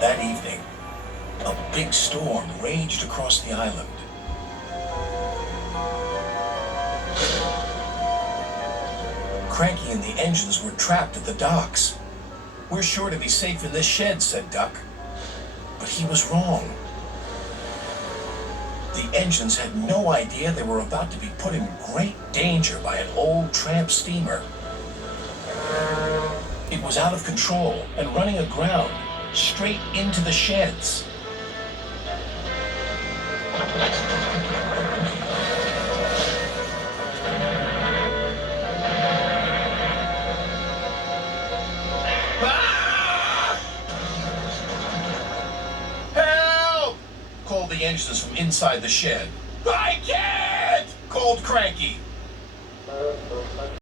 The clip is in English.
That evening, a big storm raged across the island. Cranky and the engines were trapped at the docks. "We're sure to be safe in this shed," said Duck. But he was wrong. The engines had no idea they were about to be put in great danger by an old tramp steamer. It was out of control and running aground, straight into the sheds. Ah! "Help!" called the engines from inside the shed. "I can't!" called Cranky.